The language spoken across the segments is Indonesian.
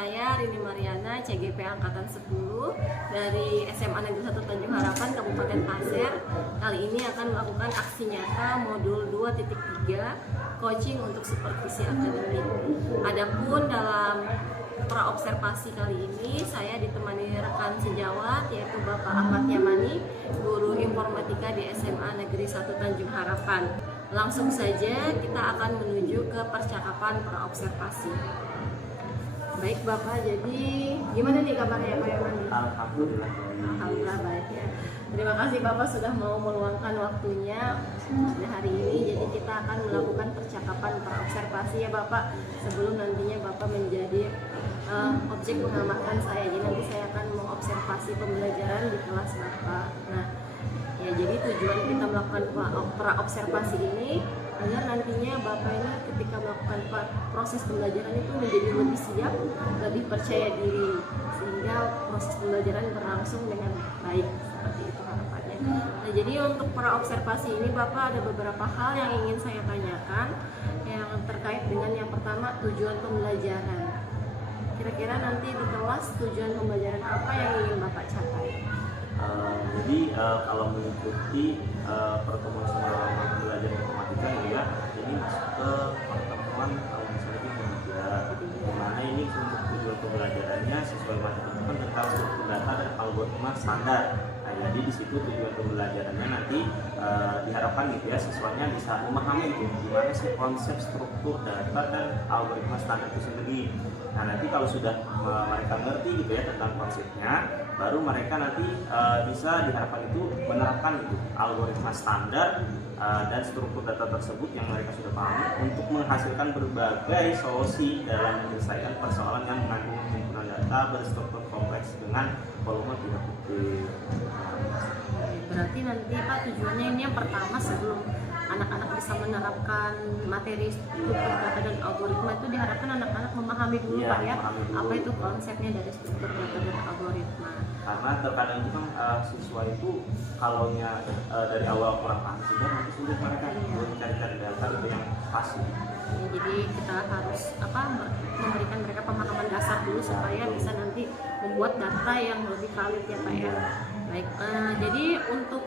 saya Rini Mariana, CGP Angkatan 10 dari SMA Negeri 1 Tanjung Harapan, Kabupaten Pasir. Kali ini akan melakukan aksi nyata modul 2.3 coaching untuk supervisi akademik. Adapun dalam praobservasi kali ini saya ditemani rekan sejawat yaitu Bapak Ahmad Yamani, guru informatika di SMA Negeri 1 Tanjung Harapan. Langsung saja kita akan menuju ke percakapan praobservasi. Baik Bapak, jadi gimana nih kabarnya Pak Yamani? Alhamdulillah. Alhamdulillah baik ya. Terima kasih Bapak sudah mau meluangkan waktunya pada hari ini. Jadi kita akan melakukan percakapan praobservasi ya Bapak, sebelum nantinya Bapak menjadi objek pengamatan saya. Jadi nanti saya akan mengobservasi pembelajaran di kelas Bapak. Nah, ya jadi tujuan kita melakukan praobservasi ini agar nantinya Bapak ini ketika melakukan proses pembelajaran itu menjadi lebih siap, lebih percaya diri, sehingga proses pembelajaran berlangsung dengan baik, seperti itu harapannya. Nah, jadi untuk praobservasi ini Bapak ada beberapa hal yang ingin saya tanyakan yang terkait dengan yang pertama, tujuan pembelajaran. Kira-kira nanti di kelas tujuan pembelajaran apa yang ingin Bapak capai? Jadi kalau mengikuti pertemuan sama belajar informatika ya, ini masuk ke pertemuan misalnya ketiga, dimana ini untuk tujuan pembelajarannya sesuai materi itu kan tentang struktur data dan algoritma standar. Nah, jadi di situ tujuan pembelajarannya nanti diharapkan gitu ya, siswanya bisa memahami itu gimana sih konsep struktur data dan algoritma standar itu sendiri. Nah, nanti kalau sudah mereka ngerti gitu ya tentang konsepnya, baru mereka nanti bisa diharapkan itu menerapkan itu algoritma standar dan struktur data tersebut yang mereka sudah pahami untuk menghasilkan berbagai solusi dalam menyelesaikan persoalan yang mengandung himpunan data berstruktur kompleks dengan volume tidak kecil. Berarti nanti Pak tujuannya ini yang pertama, sebelum anak-anak bisa menerapkan materi struktur data dan algoritma, itu diharapkan anak-anak memahami dulu Pak ya, apa itu konsepnya dari struktur data dan algoritma. Karena terkadang itu kan siswa itu kalau dari awal kurang paham sudah nanti sulit mereka mencari-cari data itu yang pasti. Ya, jadi kita harus memberikan mereka pemahaman dasar dulu supaya bisa nanti membuat data yang lebih valid ya Pak ya. Baik, jadi untuk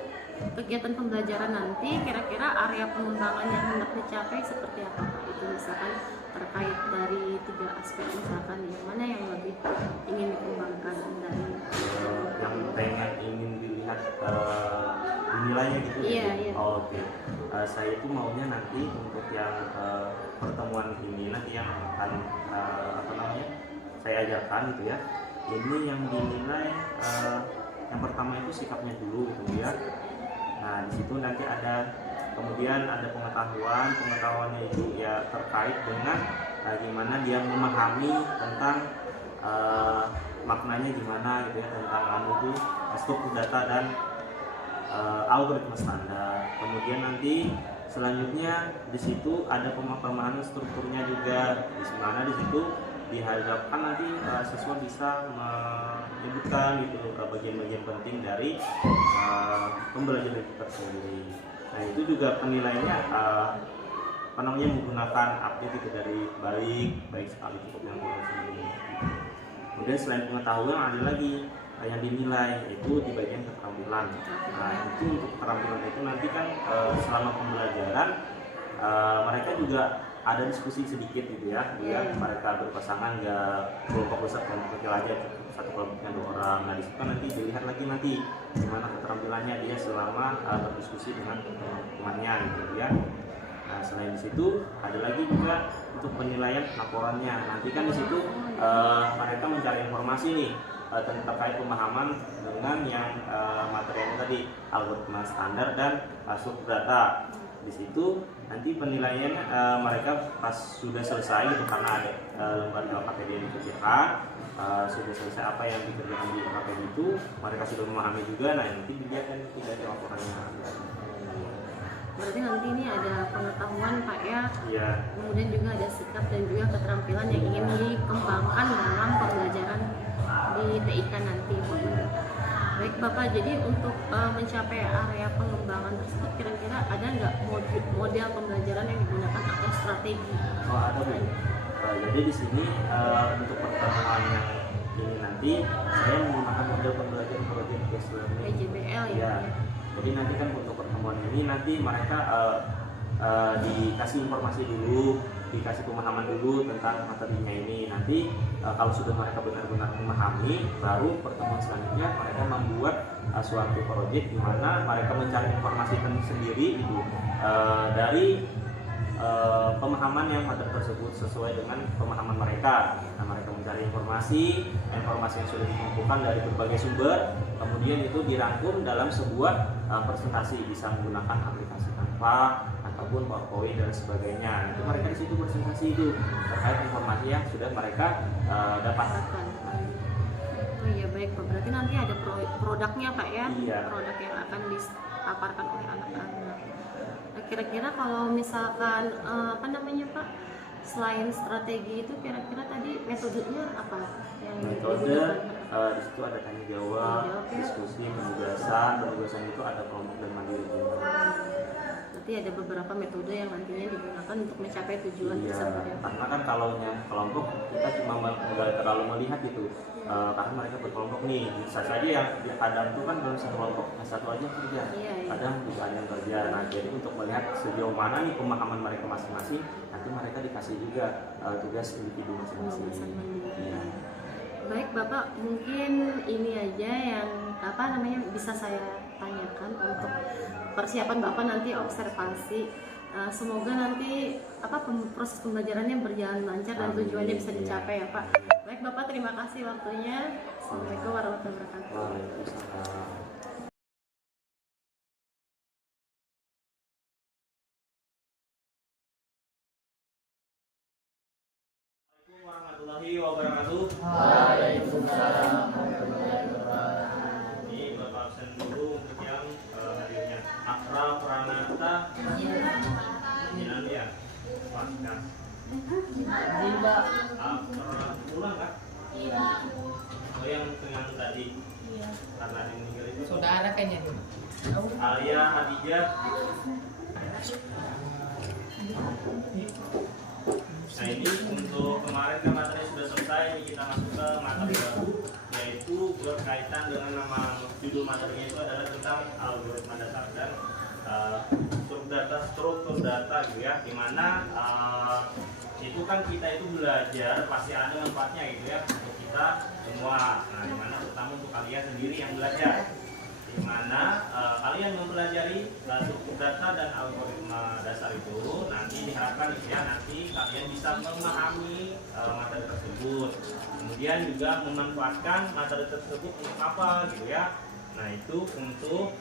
kegiatan pembelajaran nanti kira-kira area pengembangan yang hendak dicapai seperti apa Pak? Itu misalkan terkait dari 3 aspek, misalkan yang mana yang lebih ingin dikembangkan dari yang ingin dilihat nilainya gitu iya, ya? iya. Oke. Saya itu maunya nanti untuk yang pertemuan ini nanti yang akan saya ajarkan gitu ya, ini yang dinilai yang pertama itu sikapnya dulu gitu ya. Nah, di situ nanti kemudian ada pengetahuannya itu ya terkait dengan gimana dia memahami tentang maknanya gimana gitu ya, tentang itu struktur data dan algoritma standar. Kemudian nanti selanjutnya di situ ada pemahaman strukturnya juga, di mana di situ diharapkan nanti siswa bisa menyebutkan gitu bagian-bagian penting dari pembelajaran itu tersendiri. Nah, itu juga penilaiannya menggunakan update itu dari baik sekali cukup yang sendiri. Kemudian selain pengetahuan ada lagi yang dinilai itu di bagian keterampilan. Nah, itu untuk keterampilan itu nanti kan selama pembelajaran mereka juga ada diskusi sedikit gitu ya, mereka berpasangan nggak kelompok besar kelompok kecil aja, satu kelompoknya 2 orang. Nah, di situ nanti dilihat lagi gimana keterampilannya dia selama berdiskusi dengan teman-temannya gitu ya. Nah, selain di situ ada lagi juga untuk penilaian laporannya. Nanti kan di situ mereka mencari informasi nih terkait pemahaman dengan yang materi yang tadi algoritma standar dan struktur data. Di situ nanti penilaian mereka pas sudah selesai gitu, karena ada lembar LKPD yang dikerjakan, sudah selesai apa yang dikerjakan di LKPD itu mereka sudah memahami juga. Nah, nanti dilihat kan tidak ada laporannya. Berarti nanti ini ada pengetahuan Pak ya, Iya. Kemudian juga ada sikap dan juga keterampilan yang ingin dikembangkan dalam pembelajaran di TIK nanti. Baik Bapak, jadi untuk mencapai area pengembangan tersebut kira-kira ada nggak model pembelajaran yang digunakan atau strategi? Oh, ada Bu. Jadi di sini untuk pertemuan nanti saya menggunakan model pembelajaran project based learning PJBL ya. ya. Jadi nanti kan untuk pertemuan ini nanti mereka dikasih informasi dulu, dikasih pemahaman dulu tentang materinya ini. Nanti kalau sudah mereka benar-benar memahami, baru pertemuan selanjutnya mereka membuat suatu proyek di mana mereka mencari informasi sendiri itu dari pemahaman yang materi tersebut sesuai dengan pemahaman mereka. Nah, mereka mencari informasi yang sudah dikumpulkan dari berbagai sumber, kemudian itu dirangkum dalam sebuah presentasi, bisa menggunakan aplikasi Canva ataupun PowerPoint dan sebagainya. Itu mereka di situ presentasi itu terkait informasi yang sudah mereka dapatkan. Oh iya baik Pak, berarti nanti ada produknya Pak ya? Iya. Produk yang akan dipaparkan oleh anak-anak. Nah, kira-kira kalau misalkan apa namanya Pak, selain strategi itu kira-kira tadi metodenya apa yang Metode digunakan? di situ ada tanya jawab, diskusi, penugasan itu ada kelompok dan mandiri juga. Berarti ada beberapa metode yang nantinya digunakan untuk mencapai tujuan Iya, tersebut ya Pak. karena kan kalau yang kelompok kita cuma nggak terlalu melihat itu, karena mereka berkelompok nih, bisa saja yang kadang itu kan dalam satu kelompok yang satu aja kerja, Iya. kadang bisa yang kerja. Nah, jadi untuk melihat sejauh mana nih pemahaman mereka masing-masing, nanti mereka dikasih juga tugas individu masing-masing. Iya. Baik Bapak, mungkin ini aja yang apa namanya bisa saya tanyakan untuk persiapan Bapak nanti observasi. Semoga nanti proses pembelajarannya berjalan lancar dan tujuannya bisa dicapai ya Pak. Baik Bapak, terima kasih waktunya. Assalamualaikum warahmatullahi wabarakatuh. Waalaikumsalam. Warahmatullahi wabarakatuh. Waalaikumsalam warahmatullahi wabarakatuh. Ini Bapak absen dulu untuk yang hadirnya. Akra Pranata Jinan ya. Pasca. Jimba. Akra ulang kah? Iya. Oh yang dengan tadi. Iya. Karena di meninggal itu. Saudara kayaknya nih. Alia Hadijah. Nah ini untuk kemarin kan materi sudah selesai, ini kita masuk ke materi baru, yaitu berkaitan dengan nama judul materinya itu adalah tentang algoritma dasar dan struktur data gitu ya, dimana itu kan kita itu belajar pasti ada manfaatnya gitu ya untuk kita semua. Nah dimana terutama untuk kalian sendiri yang belajar, dimana kalian mempelajari struktur data dan algoritma dasar itu, nanti diharapkan ya nanti kalian bisa memahami materi tersebut, kemudian juga memanfaatkan materi tersebut untuk apa gitu ya. Nah itu untuk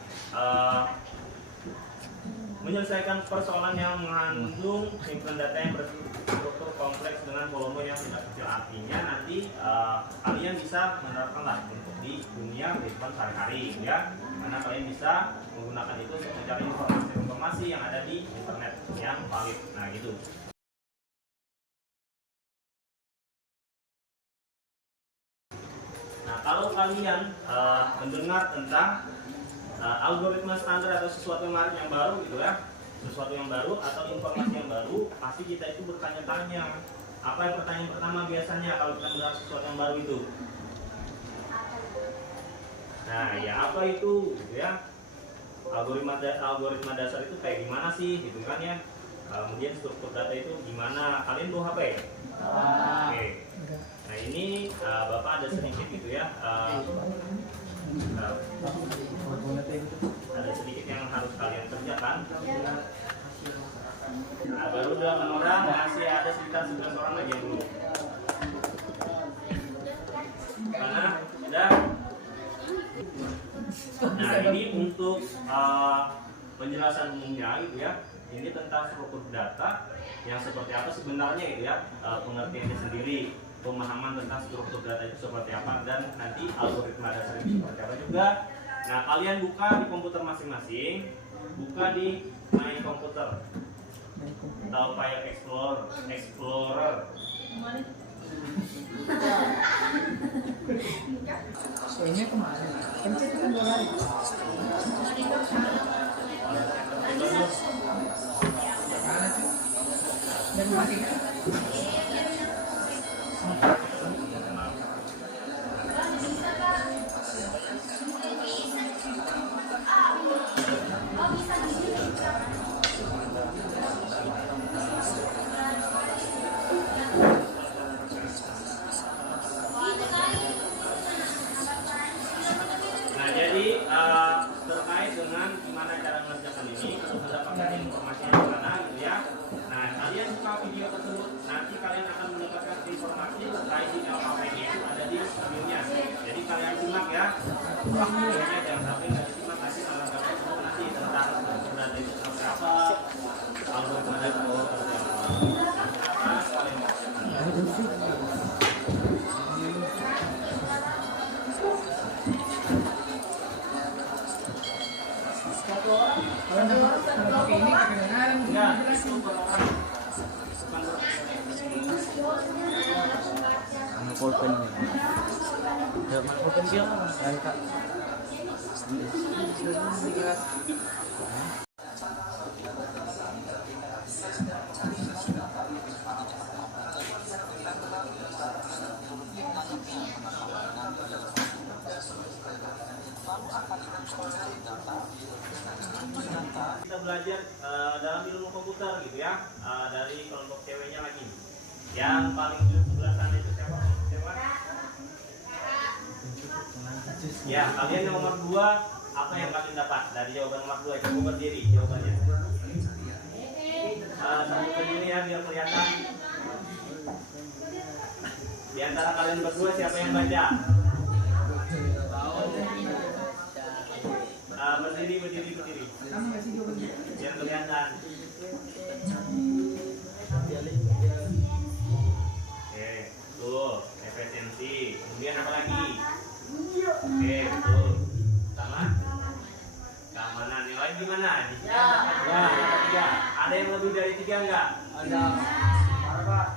menyelesaikan persoalan yang mengandung simpulan data yang berstruktur kompleks dengan volume yang tidak kecil. Artinya nanti kalian bisa menerapkanlah untuk di dunia kehidupan sehari-hari ya, karena kalian bisa menggunakan itu untuk mencari informasi yang ada di internet yang valid. Nah gitu. Nah kalau kalian mendengar tentang algoritma standar atau sesuatu yang baru gitu ya, sesuatu yang baru atau informasi yang baru, pasti kita itu bertanya-tanya. Apa yang pertanyaan pertama biasanya kalau kita mendengar sesuatu yang baru itu? Nah ya apa itu gitu ya, algoritma dasar itu kayak gimana sih gitu kan ya. Kemudian struktur data itu gimana? Kalian bawa HP? Oke. Nah ini Bapak ada sedikit gitu ya, ada sedikit yang harus kalian kerjakan. Nah, baru 8 orang, masih ada sekitar 11 orang lagi yang belum. Karena sudah. Nah ini untuk penjelasan umumnya gitu ya. Ini tentang struktur data yang seperti apa sebenarnya gitu ya, pengertiannya sendiri, pemahaman tentang struktur data itu seperti apa, dan nanti algoritma dasar itu seperti apa juga. Nah kalian buka di komputer masing-masing, buka di My Computer atau File Explorer. Soalnya kemarin pencet kan 2 hari. Dan masih dengan gimana cara mengerjakan ini, terus mendapatkan informasinya di mana gitu ya. Nah, kalian suka video tersebut, nanti kalian akan mendapatkan informasi terkait di LKP-nya itu ada di videonya. Jadi kalian simak ya. Videonya jangan sampai nggak disimak, nanti kalian dapat semua nanti tentang berada itu seperti apa, kalau berada itu seperti apa, kalian Kalau pakai ini kedengaran. ya, itu berorang. Ano pulpen niya? Ya, mana pulpen dia? Ay, Kak. Kita belajar dalam ilmu komputer gitu ya, dari kelompok ceweknya lagi. Yang paling ujung sebelah sana itu siapa? Ya, kalian yang nomor 2, apa yang kalian dapat dari jawaban nomor 2? Coba berdiri jawabannya. Sambil berdiri ya biar kelihatan. Di antara kalian berdua siapa yang baca? Berdiri. Biar kelihatan. Oke, tuh efisiensi. Kemudian apa lagi? Oke, betul. Sama? Keamanan. Yang lain gimana? Ya, dapat 3. Ada yang lebih dari 3 enggak? Ada.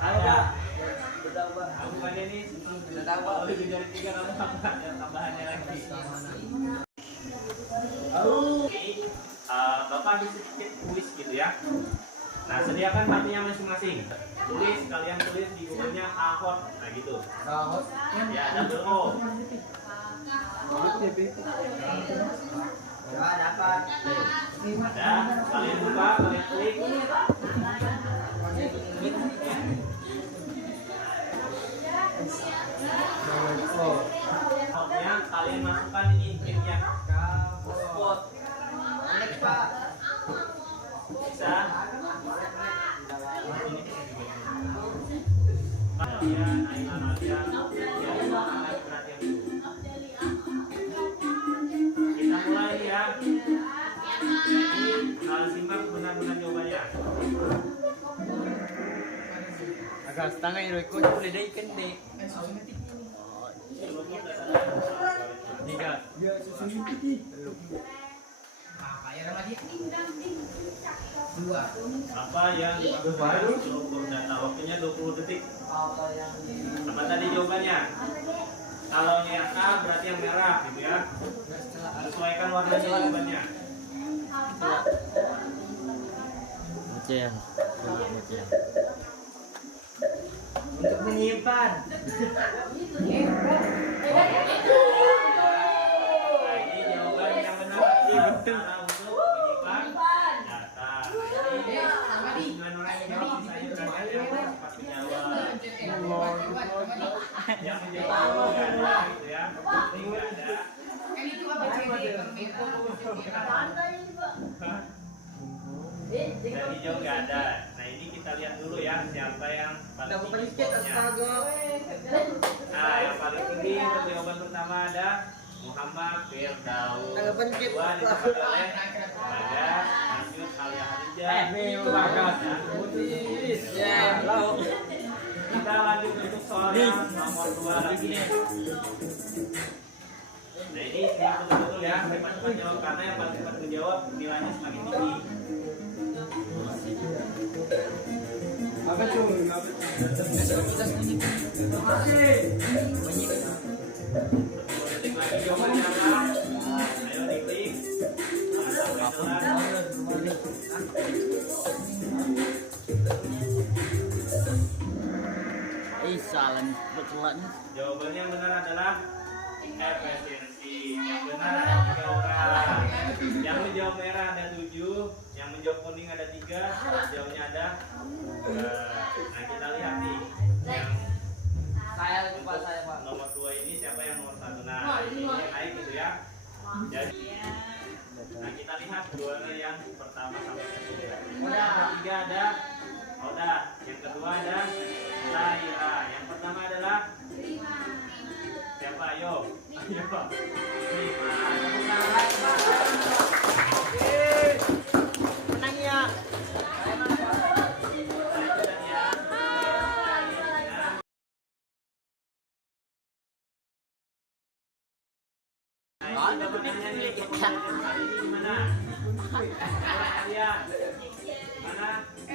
Ada. Kamu kan ini kalau lebih dari 3 kamu apa? Ada tambahannya lagi. Bapak ada sedikit kuis gitu ya. Nah, sediakan hatinya masing-masing. Kalian tulis di Google-nya Ahot. Nah, gitu. Ya, double O. Ada, kalian buka, kalian klik. Ahotnya kalian masukkan ini inputnya. Spot. Bisa. Kita mulai ya. Jadi simak benar-benar jawabannya. Agak setengah itu ikut boleh deh ikan deh. Tiga. Apa yang dipakai struktur data? Waktunya 20 detik. Apa tadi jawabannya? Kalau yang A berarti yang merah gitu ya. Sesuaikan warnanya jawabannya. Macam. Macam. Untuk menyimpan. Nah, ini jawaban yang benar. Cara untuk menyimpan data. Ini dengan orang yang jawab bisa aja berarti yang cepat menjawab. Yang menjawab nggak ada gitu ya. Ini nggak ada. Dan hijau nggak ada. Nah, ini kita lihat dulu ya siapa yang paling tinggi skornya. Nah, yang paling tinggi untuk jawaban pertama ada Muhammad Firdaus. Kedua didapat oleh Bagas Masyud Alia Hadijah. Bagas. Ya, lalu kita lanjut untuk soal yang nomor 2 lagi nih. Nah, ini siap betul-betul ya, cepat-cepat jawab karena yang paling cepat menjawab nilainya semakin tinggi. Apa tuh? Detik lagi jawabannya apa? Ayo diklik. Sampai jelas. Salam betulan. Jawabannya yang benar adalah efisiensi. Yang benar ada 3 orang. Yang menjawab merah ada 7, yang menjawab kuning ada 3, jawabnya ada 2. Nah, kita lihat nih yang Saya lupa saya Pak. nomor 2 ini siapa yang nomor 1. Nah, ini naik gitu ya. Jadi Nah, kita lihat juara yang pertama sampai ketiga. Udah, ketiga ada Oda, yang kedua ada Zaira, yang pertama adalah siapa? Ayo, ayo. Rima. Menang ya.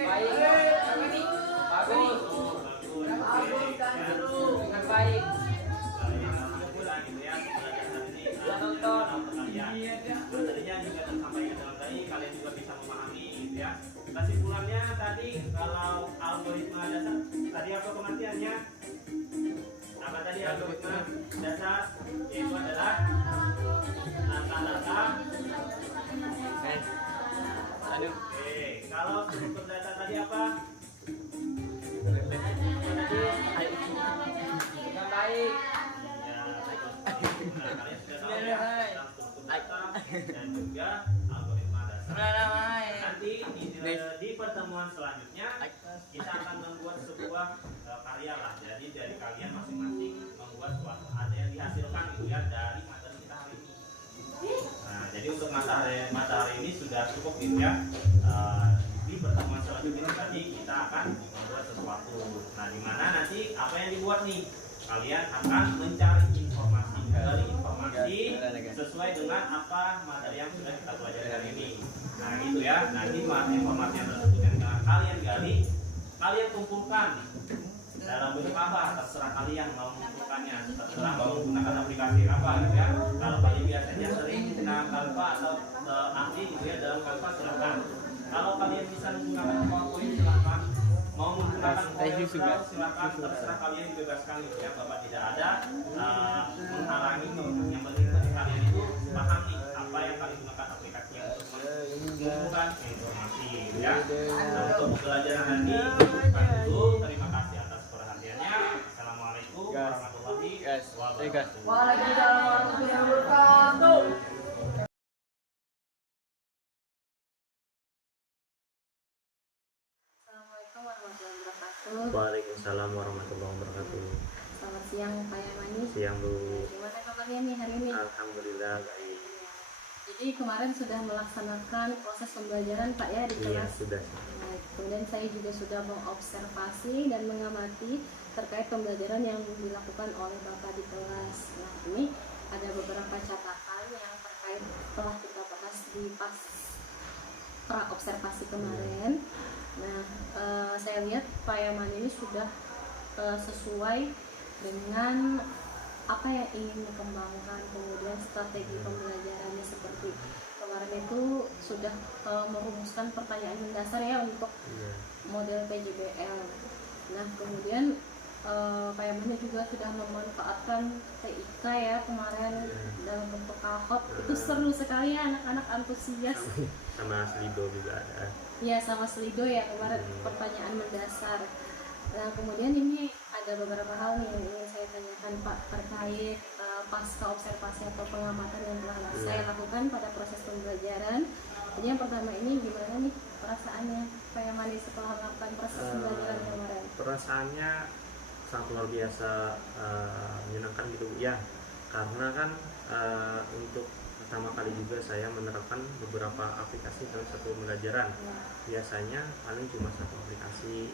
Baik. Bagus. Dengan baik. Tadinya juga tersampaikan dengan baik, kalian juga bisa memahami, gitu ya. Kesimpulannya tadi kalau algoritma dasar, tadi apa pengertiannya? Apa tadi algoritma dasar? Yaitu adalah data-data. Aduh. Oke, kalau struktur data tadi apa? Dengan baik. Ya, bagus. Nah, kalian sudah tahu ya tentang struktur data dan juga algoritma dasar. Nanti di pertemuan selanjutnya kita akan membuat sebuah karya lah. Jadi dari kalian masing-masing membuat suatu ada yang dihasilkan gitu ya dari materi kita hari ini. Nah, jadi untuk materi ini sudah cukup gitu ya. Di pertemuan selanjutnya tadi kita akan membuat sesuatu. Nah, di mana nanti apa yang dibuat nih? Kalian akan mencari informasi dari informasi sesuai dengan apa materi yang sudah kita pelajari hari ini. Nah, gitu ya. Nanti informasi yang tersebut yang kalian gali, kalian kumpulkan dalam bentuk apa? Terserah kalian mau mengumpulkannya, terserah mau menggunakan aplikasi apa gitu ya. Kalau kalian biasanya sering menggunakan Canva atau ahli gitu ya dalam Canva, silakan. Kalau kalian bisa menggunakan PowerPoint, silakan. Mau menggunakan PowerPoint, silakan. Terserah kalian, dibebaskan gitu ya. Bapak tidak ada menghalangi. Yang penting bagi kalian itu pahami apa yang kalian gunakan aplikasinya untuk mengumpulkan informasi gitu ya. Nah, untuk pembelajaran nanti cukupkan dulu. Terima kasih atas perhatiannya. Assalamualaikum warahmatullahi wabarakatuh. Waalaikumsalam warahmatullahi wabarakatuh. Assalamualaikum warahmatullahi wabarakatuh. Waalaikumsalam warahmatullahi wabarakatuh. Selamat siang Pak Yamani. Siang Bu. Gimana kabarnya nih hari ini? Alhamdulillah baik. Jadi kemarin sudah melaksanakan proses pembelajaran Pak ya di Iya kelas. sudah. Baik, kemudian saya juga sudah mengobservasi dan mengamati terkait pembelajaran yang dilakukan oleh Bapak di kelas. Nah, ini ada beberapa catatan yang terkait telah kita bahas di pas pra observasi kemarin. Nah, saya lihat Pak Yaman ini sudah sesuai dengan apa yang ingin dikembangkan, kemudian strategi pembelajarannya seperti kemarin itu sudah merumuskan pertanyaan mendasar ya untuk Iya. model PJBL. Nah, kemudian Pak Yaman juga sudah memanfaatkan TIK ya kemarin dalam bentuk kahot. Itu seru sekali ya, anak-anak antusias. Sama Slido juga ada. Ya, sama Slido ya kemarin pertanyaan mendasar. Nah, kemudian ini ada beberapa hal nih yang ingin saya tanyakan Pak terkait pasca observasi atau pengamatan yang telah saya lakukan pada proses pembelajaran. Jadi yang pertama ini gimana nih perasaannya Pak Yamani setelah melakukan proses pembelajaran kemarin? Perasaannya sangat luar biasa menyenangkan gitu ya, karena kan untuk pertama kali juga saya menerapkan beberapa aplikasi dalam satu pembelajaran. Biasanya paling cuma satu aplikasi,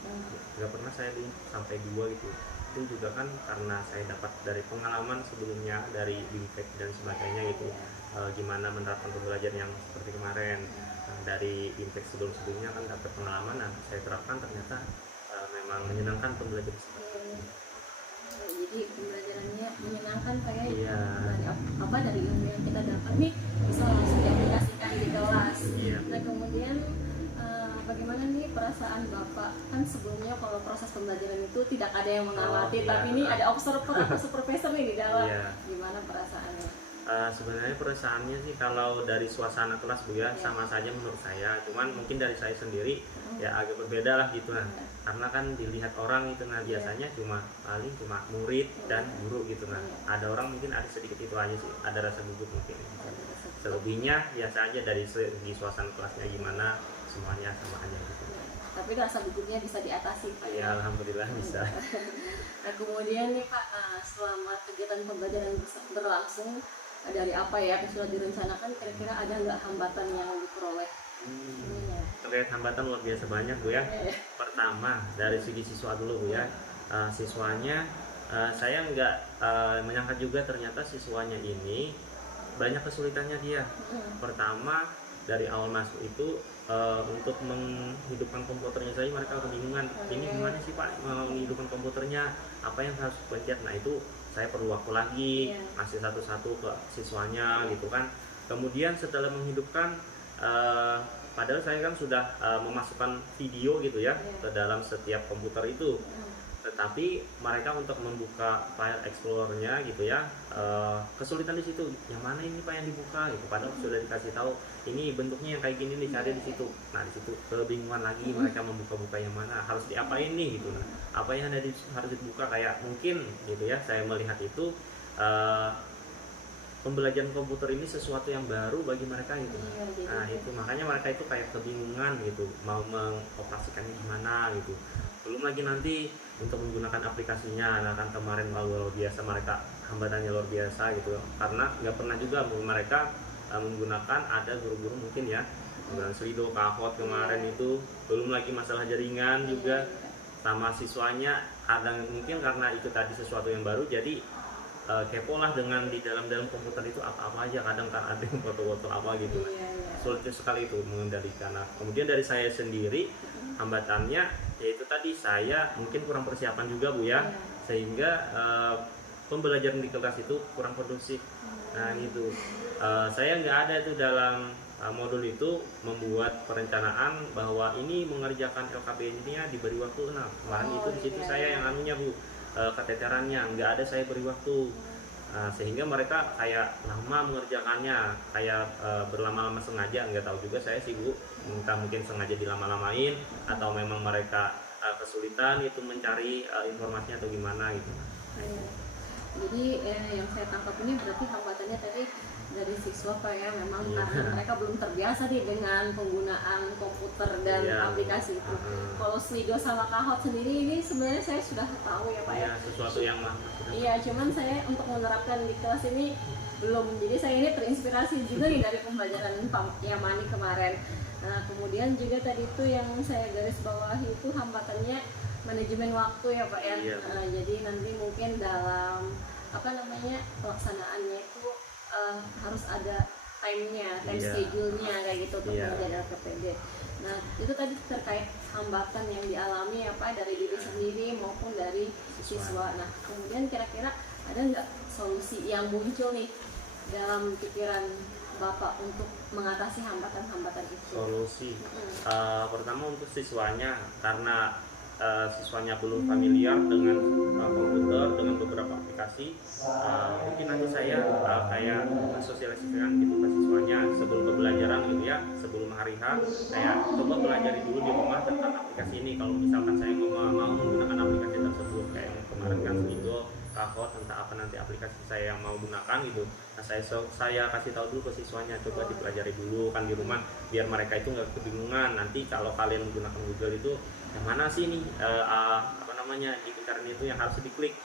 nggak pernah saya sampai dua gitu. Itu juga kan karena saya dapat dari pengalaman sebelumnya dari BIMTEK dan sebagainya gitu, gimana menerapkan pembelajaran yang seperti kemarin. Dari BIMTEK sebelumnya kan dapat pengalaman, nah saya terapkan ternyata memang menyenangkan pembelajaran seperti itu. Jadi pembelajarannya menyenangkan kayak Iya. dari ilmu yang kita dapat nih bisa langsung diaplikasikan di kelas. Iya. Nah, kemudian bagaimana nih perasaan Bapak? Kan sebelumnya kalau proses pembelajaran itu tidak ada yang mengamati, Oh, iya. tapi ini ada observer atau supervisor nih di dalam. Iya. Gimana perasaannya? Sebenarnya perusahaannya sih kalau dari suasana kelas Bu ya sama saja menurut saya, cuman mungkin dari saya sendiri ya agak berbeda lah gitu nah, karena kan dilihat orang itu nah biasanya cuma murid dan guru gitu nah, ada orang mungkin ada sedikit itu aja sih, ada rasa gugup mungkin gitu. Selebihnya biasa aja dari segi suasana kelasnya gimana semuanya sama aja gitu. Tapi rasa gugupnya bisa diatasi Pak Ya alhamdulillah bisa. Nah kemudian nih Pak, selama kegiatan pembelajaran berlangsung dari apa ya yang sudah direncanakan, kira-kira ada nggak hambatan yang diperoleh? Terkait hambatan luar biasa banyak Bu ya. Pertama dari segi siswa dulu Bu ya. Siswanya saya nggak menyangka juga ternyata siswanya ini banyak kesulitannya dia. Pertama dari awal masuk itu untuk menghidupkan komputernya saja mereka kebingungan. Ini gimana sih Pak menghidupkan komputernya? Apa yang harus dipencet? Nah itu saya perlu waktu lagi, ngasih satu-satu ke siswanya gitu kan. Kemudian setelah menghidupkan, padahal saya kan sudah memasukkan video gitu ya ke dalam setiap komputer itu. Tetapi mereka untuk membuka file explorernya gitu ya kesulitan di situ. Yang mana ini Pak yang dibuka gitu. Padahal sudah dikasih tahu ini bentuknya yang kayak gini dicari di situ. Nah di situ kebingungan lagi mereka membuka-buka yang mana harus diapain nih gitu. Nah apa yang harus dibuka kayak mungkin gitu ya. Saya melihat itu pembelajaran komputer ini sesuatu yang baru bagi mereka gitu. Nah itu makanya mereka itu kayak kebingungan gitu mau mengoperasikannya gimana gitu. Belum lagi nanti untuk menggunakan aplikasinya, nah kan kemarin luar biasa mereka hambatannya luar biasa gitu karena nggak pernah juga mereka menggunakan, ada guru-guru mungkin ya menggunakan Slido, Kahoot kemarin itu, belum lagi masalah jaringan juga sama siswanya kadang mungkin karena itu tadi sesuatu yang baru jadi kepo lah dengan di dalam komputer itu apa aja, kadang kan ada yang foto-foto apa gitu. Sulit sekali itu mengendalikan. Nah, kemudian dari saya sendiri hambatannya yaitu tadi saya mungkin kurang persiapan juga Bu ya, sehingga pembelajaran di kelas itu kurang kondusif. Nah gitu, saya nggak ada itu dalam modul itu membuat perencanaan bahwa ini mengerjakan LKB ini ya diberi waktu. Nah kemarin itu di situ saya yang anunya Bu, keteterannya nggak ada saya beri waktu. Sehingga mereka kayak lama mengerjakannya, kayak berlama-lama sengaja, nggak tahu juga saya sih Bu, entah mungkin sengaja dilama-lamain atau memang mereka kesulitan itu mencari informasinya atau gimana gitu. Jadi yang saya tangkap ini berarti hambatannya tadi dari siswa Pak ya, memang karena mereka belum terbiasa nih dengan penggunaan komputer dan aplikasi itu. Kalau Slido sama Kahoot sendiri ini sebenarnya saya sudah tahu ya Pak ya. Sesuatu yang Iya, cuman saya untuk menerapkan di kelas ini belum. Jadi saya ini terinspirasi juga nih dari pembelajaran Pak Yamani kemarin. Nah, kemudian juga tadi itu yang saya garis bawahi itu hambatannya manajemen waktu ya Pak ya. Jadi nanti mungkin dalam pelaksanaannya itu harus ada time-nya, time schedule-nya kayak gitu untuk menjadi LKPD. Nah, itu tadi terkait hambatan yang dialami ya Pak dari diri sendiri maupun dari siswa. Nah, kemudian kira-kira ada nggak solusi yang muncul nih dalam pikiran Bapak untuk mengatasi hambatan-hambatan itu? Solusi pertama untuk siswanya, karena siswanya belum familiar dengan komputer, dengan beberapa aplikasi, mungkin nanti saya kayak sosialisasikan gitu ke siswanya sebelum pembelajaran gitu ya, sebelum hari H saya coba pelajari dulu di rumah tentang aplikasi ini. Kalau misalkan saya mau menggunakan aplikasi tersebut kayak yang kemarin kan Slido, Kahoot, tentang apa nanti aplikasi saya yang mau gunakan gitu. Nah saya kasih tahu dulu ke siswanya, coba dipelajari dulu kan di rumah biar mereka itu nggak kebingungan nanti kalau kalian menggunakan Google itu yang mana sih nih di internet itu yang harus diklik.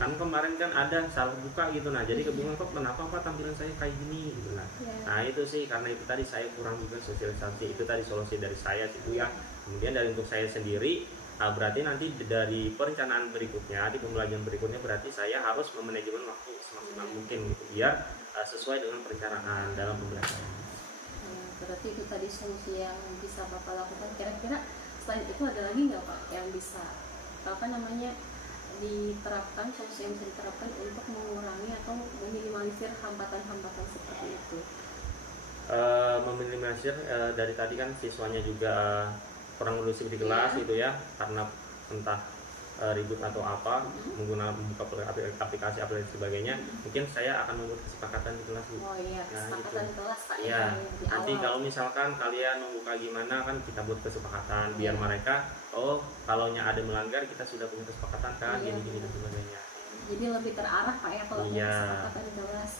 Kan kemarin kan ada salah buka gitu, nah jadi kebingungan kok kenapa Pak tampilan saya kayak gini gitu. Nah itu sih karena itu tadi saya kurang juga sosialisasi, itu tadi solusi dari saya itu ya. Kemudian dari untuk saya sendiri berarti nanti dari perencanaan berikutnya, di pembelajaran berikutnya berarti saya harus memanajemen waktu semaksimal mungkin gitu biar sesuai dengan perencanaan dalam pembelajaran. Berarti itu tadi solusi yang bisa Bapak lakukan. Kira-kira selain itu ada lagi nggak Pak yang bisa diterapkan, solusi yang bisa diterapkan untuk mengurangi atau meminimalisir hambatan-hambatan seperti itu? Meminimalisir dari tadi kan siswanya juga kurang kondusif di kelas gitu ya, karena entah ribut atau apa menggunakan membuka aplikasi sebagainya, mungkin saya akan membuat kesepakatan di kelas Bu. Oh iya, Nah, kesepakatan gitu. kelas Pak Ya, di nanti awal. kalau misalkan kalian membuka gimana kan kita buat kesepakatan biar Iya. mereka kalau ada melanggar kita sudah punya kesepakatan kan Iya. gini dan sebagainya. Jadi lebih terarah Pak ya kalau Iya. kesepakatan kelas.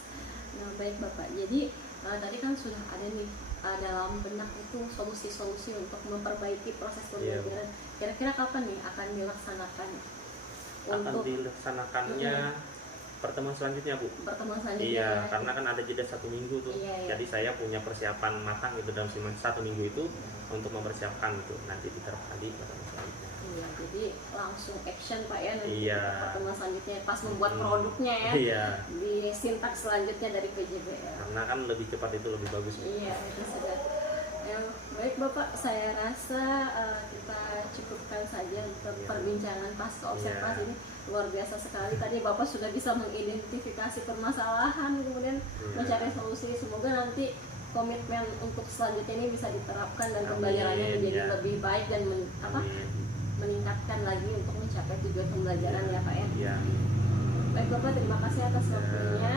Nah baik Bapak, jadi tadi kan sudah ada nih dalam benak itu solusi-solusi untuk memperbaiki proses Iya. pembelajaran. Kira-kira kapan nih akan dilaksanakan Akan untuk dilaksanakannya pertemuan selanjutnya Bu. pertemuan selanjutnya? Iya, karena kan ada jeda 1 minggu tuh. Iya, iya. Jadi saya punya persiapan matang gitu dalam 1 minggu itu untuk mempersiapkan itu nanti diterapkan di pertemuan selanjutnya. Iya, jadi langsung action Pak ya nanti Iya. untuk pertemuan selanjutnya pas membuat produknya ya Iya, di sintaks selanjutnya dari PJBL. karena kan lebih cepat itu lebih bagus. Bu. Iya, itu sudah. Ya, baik Bapak, saya rasa kita cukupkan saja untuk Iya. perbincangan pasca observasi Iya. ini. Luar biasa sekali. Tadi Bapak sudah bisa mengidentifikasi permasalahan, kemudian Iya. mencari solusi. Semoga nanti komitmen untuk selanjutnya ini bisa diterapkan dan Amin, pembelajarannya menjadi ya. lebih baik dan Amin. meningkatkan lagi untuk mencapai tujuan pembelajaran ya Pak ya. Iya. Baik Bapak, terima kasih atas Ya. waktunya.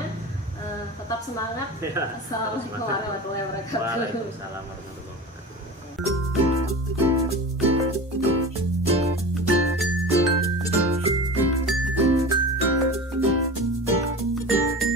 Tetap semangat. Ya, Assalamualaikum tetap semangat. warahmatullahi wabarakatuh. Waalaikumsalam warahmatullahi wabarakatuh.